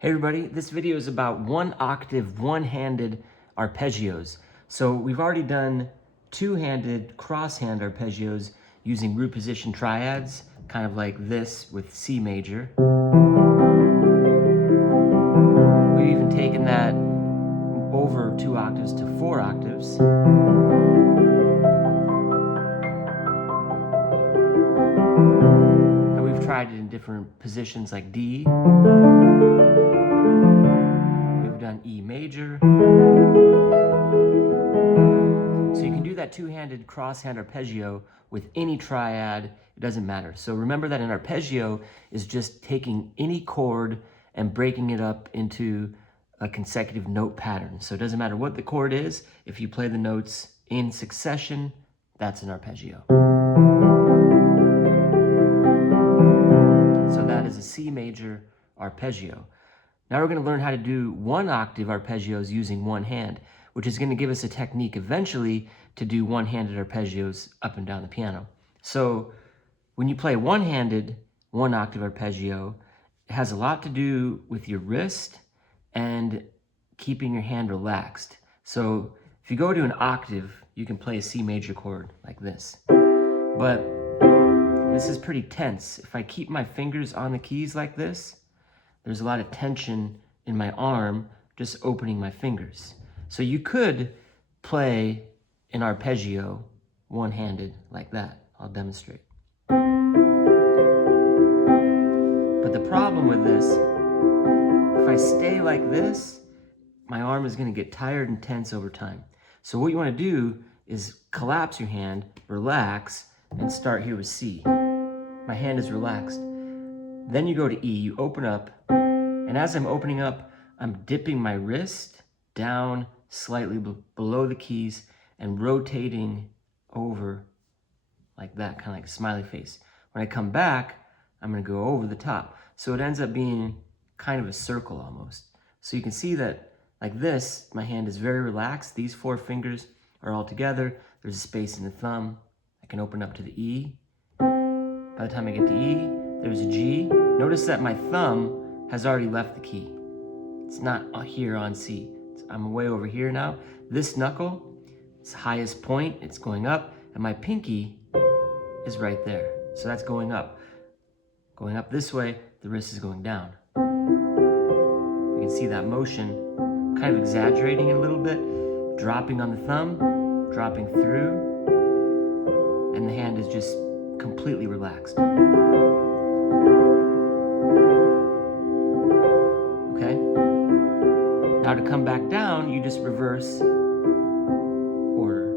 Hey everybody, this video is about one-octave, one-handed arpeggios. So we've already done two-handed cross-hand arpeggios using root position triads, kind of like this with C major. We've even taken that over 2 octaves to 4 octaves. And we've tried it in different positions like D. Done E major. So you can do that two-handed cross-hand arpeggio with any triad, it doesn't matter. So remember that an arpeggio is just taking any chord and breaking it up into a consecutive note pattern. So it doesn't matter what the chord is, if you play the notes in succession, that's an arpeggio. So that is a C major arpeggio. Now we're going to learn how to do one-octave arpeggios using one hand, which is going to give us a technique eventually to do one-handed arpeggios up and down the piano. So when you play one-handed one-octave arpeggio, it has a lot to do with your wrist and keeping your hand relaxed. So if you go to an octave, you can play a C major chord like this. But this is pretty tense. If I keep my fingers on the keys like this, there's a lot of tension in my arm just opening my fingers. So you could play an arpeggio one-handed like that. I'll demonstrate. But the problem with this, if I stay like this, my arm is going to get tired and tense over time. So what you want to do is collapse your hand, relax, and start here with C. My hand is relaxed. Then you go to E, you open up, and as I'm opening up, I'm dipping my wrist down slightly below the keys and rotating over like that, kind of like a smiley face. When I come back, I'm going to go over the top. So it ends up being kind of a circle almost. So you can see that like this, my hand is very relaxed. These 4 fingers are all together. There's a space in the thumb. I can open up to the E. By the time I get to E, there's a G. Notice that my thumb has already left the key. It's not here on C. I'm way over here now. This knuckle, its highest point, it's going up, and my pinky is right there. So that's going up. Going up this way, the wrist is going down. You can see that motion, kind of exaggerating it a little bit, dropping on the thumb, dropping through, and the hand is just completely relaxed. Okay? Now to come back down, you just reverse order.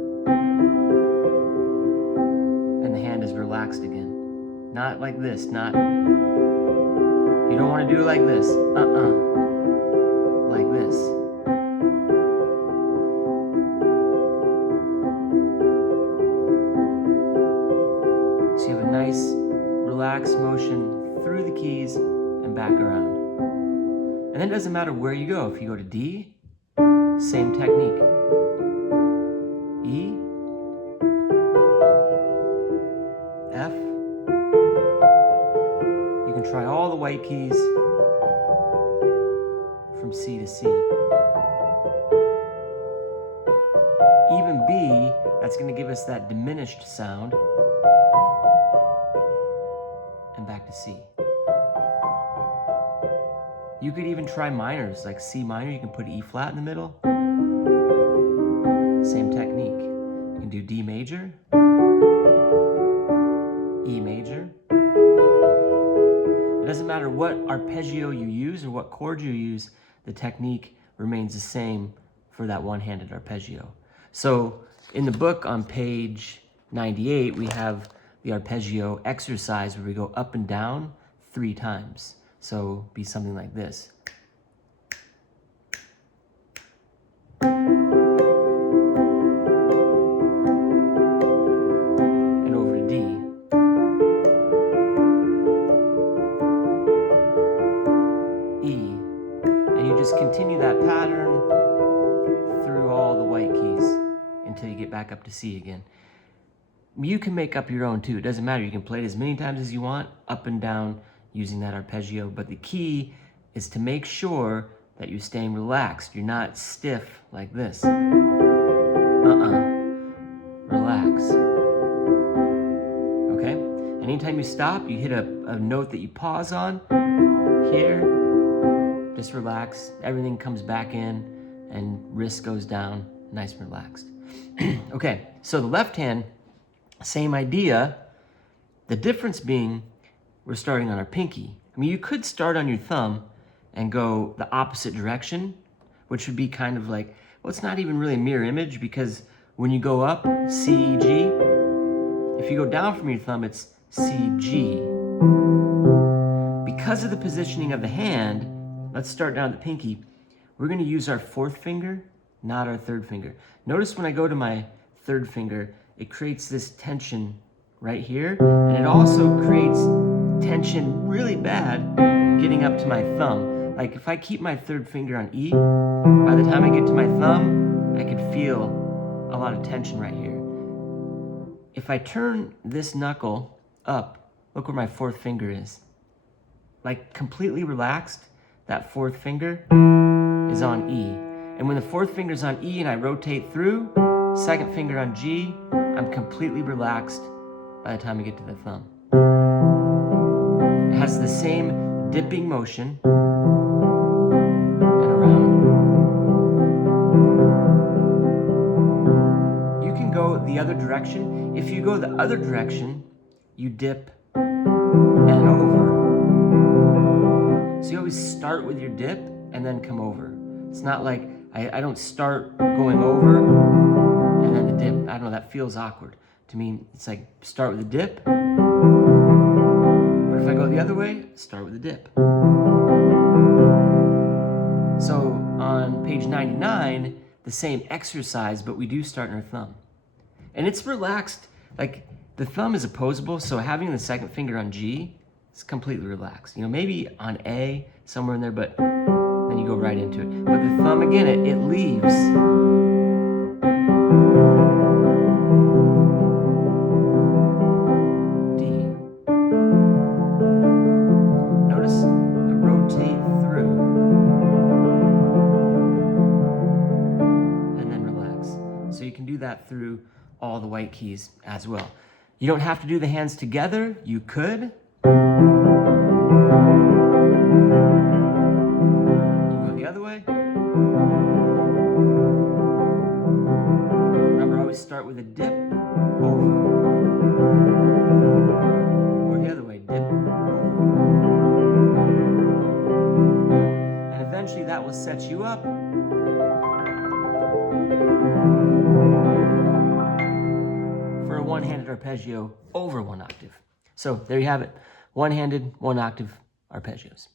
And the hand is relaxed again. Not like this, not... You don't want to do it like this. Like this. So you have a nice, relaxed motion through the keys and back around. And then it doesn't matter where you go. If you go to D, same technique. E, F. You can try all the white keys from C to C. Even B, that's going to give us that diminished sound. And back to C. You could even try minors, like C minor. You can put E flat in the middle. Same technique. You can do D major, E major. It doesn't matter what arpeggio you use or what chord you use, the technique remains the same for that one-handed arpeggio. So in the book on page 98, we have the arpeggio exercise where we go up and down 3 times. So be something like this. And over to D. E. And you just continue that pattern through all the white keys until you get back up to C again. You can make up your own too. It doesn't matter. You can play it as many times as you want, up and down, using that arpeggio. But the key is to make sure that you're staying relaxed. You're not stiff like this. Relax. Okay? Anytime you stop, you hit a note that you pause on. Here, just relax. Everything comes back in and wrist goes down, nice and relaxed. Okay, so the left hand, same idea. The difference being we're starting on our pinky. I mean, you could start on your thumb and go the opposite direction, which would be kind of like, well, it's not even really a mirror image, because when you go up, C, G, if you go down from your thumb, it's C, G. Because of the positioning of the hand, let's start down at the pinky. We're gonna use our fourth finger, not our third finger. Notice when I go to my third finger, it creates this tension right here, and it also creates tension really bad getting up to my thumb. Like if I keep my third finger on E, by the time I get to my thumb, I could feel a lot of tension right here. If I turn this knuckle up, look where my fourth finger is. Like completely relaxed, that fourth finger is on E. And when the fourth finger is on E and I rotate through, second finger on G, I'm completely relaxed by the time I get to the thumb. It has the same dipping motion and around. You can go the other direction. If you go the other direction, you dip and over. So you always start with your dip and then come over. It's not like, I don't start going over and then the dip. I don't know, that feels awkward. To me, it's like start with a dip. But if I go the other way, start with a dip. So on page 99, the same exercise, but we do start in our thumb. And it's relaxed, like the thumb is opposable, so having the second finger on G is completely relaxed. You know, maybe on A, somewhere in there, but then you go right into it. But the thumb, again, it leaves. D. Notice I rotate through and then relax. So you can do that through all the white keys as well. You don't have to do the hands together. You could. You go the other way. Remember, always start with a dip, over. Or the other way, dip, over. And eventually that will set you up for a one-handed arpeggio over one octave. So there you have it, one-handed, one-octave arpeggios.